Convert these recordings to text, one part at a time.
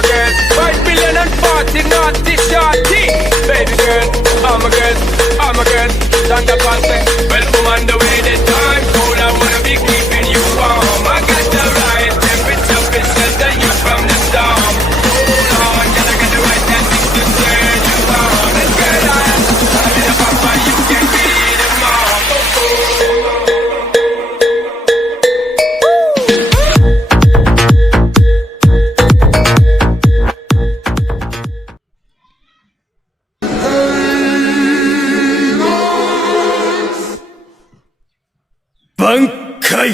a girl. 5 billion and 40 naughty shorty. Baby girl, I'm a girl, I'm a girl. Stand up and say, well, woman, the way the time cold, I wanna be keeping you warm. I got the right temperature, to shelter you from the storm. Hold on, till I get the right things to turn you on. And girl, I'm in a papa, you can be the mom. Bankai!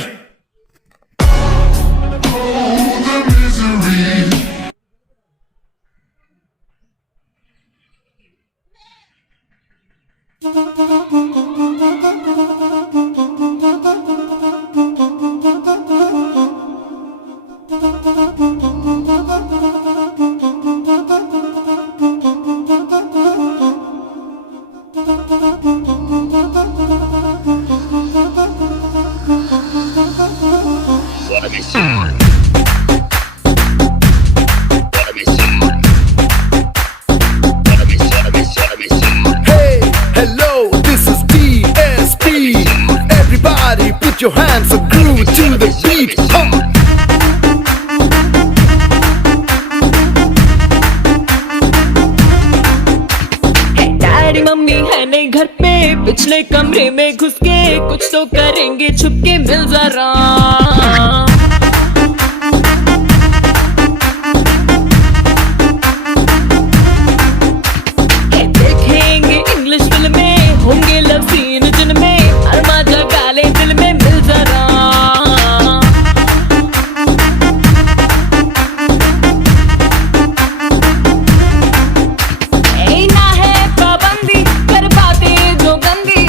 Hey, hello, this is DSP. Everybody put your hands and groove to the beat. Daddy mummy है नहीं घर पे, पिछले कमरे में घुस के कुछ तो करेंगे छुपके, मिल जरा। देखेंगे इंग्लिश फिल्में, होंगे लव सीन जिनमें अरमा जगा ले दिल में, मिल जरा। ना है पाबंदी कर बातें जो गंदी,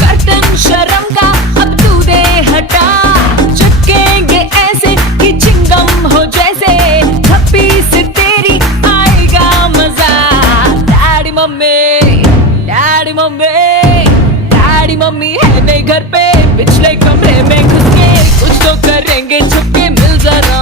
कर्तन शर्म का अब तू दे हटा। चिपकेंगे ऐसे कि चिंगम हो जैसे, छप्पी से तेरी आएगा मजा। Daddy mummy, daddy mummy, daddy mummy है नहीं घर पे, पिछले कमरे में घुस के कुछ तो करेंगे छुपके, मिल जरा।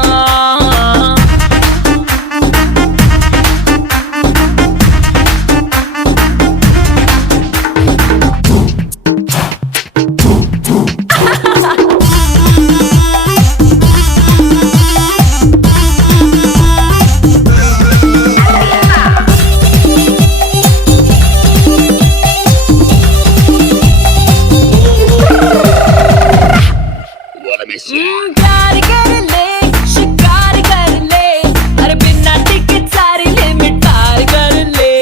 प्यार कर ले, शिकार कर ले, अरे बिना टिकट सारी लिमिट पार कर ले।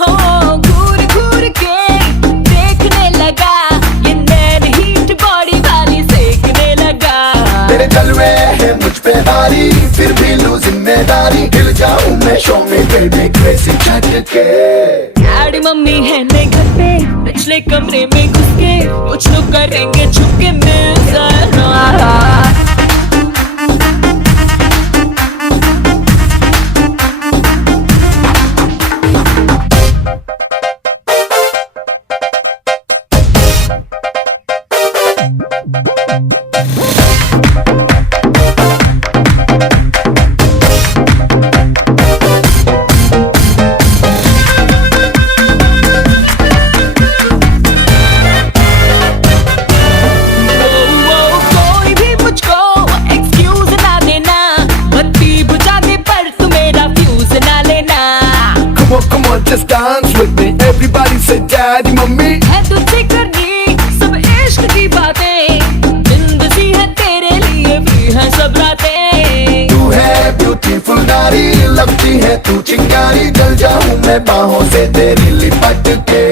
हो घूर घूर के देखने लगा, ये नैन हीट बॉडी वाली सेकने लगा। तेरे जलवे है मुझ पे भारी, फिर भी लूं जिम्मेदारी, हिल जाऊं मैं शो में बेबी क्रेजी झटके। डैडी मम्मी है नहीं घर पे, पिछले कमरे में घुस के कुछ तो करेंगे छुपके, मिल जरा। कोई भी मुझको एक्सक्यूज ना देना, बत्ती बुझा दे पर तू मेरा फ्यूज ना लेना। Come on, just dance with me. Everybody say daddy, mommy. है तुझसे करनी सब इश्क की बातें, जिंदगी है तेरे लिए भी है सब रातें। तू है ब्यूटीफुल नारी, लगती है तू चिंगारी, जल जाऊं मैं बाहों से तेरी लिपट के।